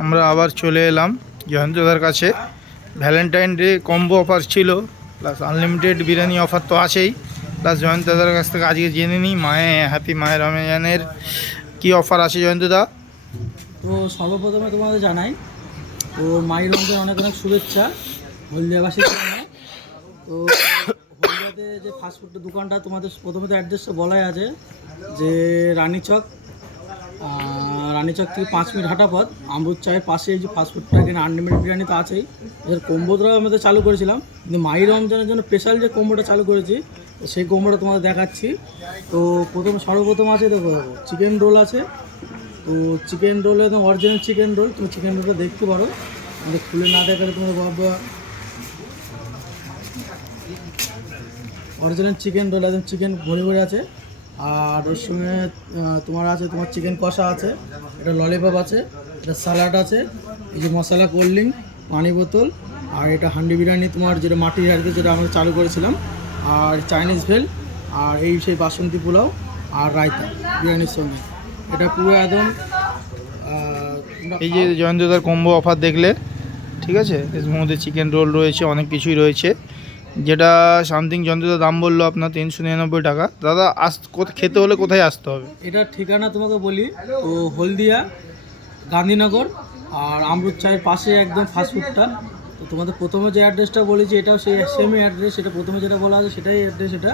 আমরা আবার চলে এলাম জয়ন্তদার কাছে। ভ্যালেন্টাইন ডে কম্বো অফার ছিল, প্লাস আনলিমিটেড বিরিয়ানি অফার তো আছেই, প্লাস জয়ন্তদার কাছ থেকে আজকে জেনে নিই হ্যাপি মায়ের রমজানের কী অফার আছে জয়ন্তদা। তো সর্বপ্রথমে তোমাদের জানাই তো মায়ের রমজান অনেক অনেক শুভেচ্ছা হলদিয়াবাসীর জন্য। তো হলদিয়াতে যে ফাস্টফুডের দোকানটা তোমাদের প্রথমে তো অ্যাড্রেসটা বলাই আছে যে রানীচক থেকে 5 মিনিট হাঁটা পথ আমরুদ চায়ের পাশে এই যে ফাস্টফুডটা, এখানে আনলিমিটেড বিরিয়ানি তো আছেই। এর কম্বোটাও আমাদের চালু করেছিলাম, কিন্তু মায়ের রমজানের জন্য স্পেশাল যে কম্বোটা চালু করেছি তো সেই কম্বোটা তোমাদের দেখাচ্ছি। তো সর্বপ্রথম আছে দেখো চিকেন রোল আছে। তো চিকেন রোল একদম অরিজিনাল চিকেন রোল, তুমি চিকেন রোলটা দেখতে পারো, আমাদের খুলে না দেখালে তোমার বাবা। অরিজিনাল চিকেন রোল একদম চিকেন ভরে ভরে আছে। আর ওর সঙ্গে তোমার আছে তোমার চিকেন কষা আছে, এটা ললিপপ আছে, এটা স্যালাড আছে, এই যে মশলা কোল্ড ড্রিঙ্ক, পানি বোতল, আর এটা হান্ডি বিরিয়ানি তোমার যেটা মাটির হাঁড়িতে যেটা আমরা চালু করেছিলাম, আর চাইনিজ ভেল, আর এই সেই বাসন্তী পোলাও আর রায়তা বিরিয়ানির সঙ্গে। এটা পুরো একদম এই যে জয়ন্তদার কম্বো অফার দেখলে, ঠিক আছে, এর মধ্যে চিকেন রোল রয়েছে, অনেক কিছুই রয়েছে, যেটা সামথিং জয়ন্তদার দাম বললো আপনার 399 টাকা। দাদা খেতে হলে কোথায় আসতে হবে? এটার ঠিকানা তোমাকে বলি, তো হলদিয়া গান্ধীনগর আর আমরুদ চায়ের পাশে একদম ফাস্টফুডটা। তো তোমাদের প্রথমে যে অ্যাড্রেসটা বলেছি এটাও সেই সেমই অ্যাড্রেস, সেটা প্রথমে যেটা বলা আছে সেটাই অ্যাড্রেস এটা।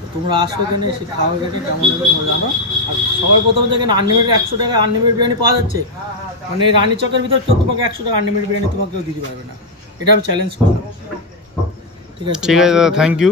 তো তোমরা আসো এখানে, এসে খাওয়া এখানে কেমন হবে তোমরা জানো। আর সবার প্রথমে যেখানে আনলিমিটেড 100 টাকা আনলিমিটেড বিরিয়ানি পাওয়া যাচ্ছে, মানে রানী চকের ভিতর কেউ তোমাকে 100 টাকা আনলিমিটেড বিরিয়ানি তোমাকে কেউ দিতে পারবে না, এটা আমি চ্যালেঞ্জ করলাম। ঠিক আছে দাদা, থ্যাংক ইউ।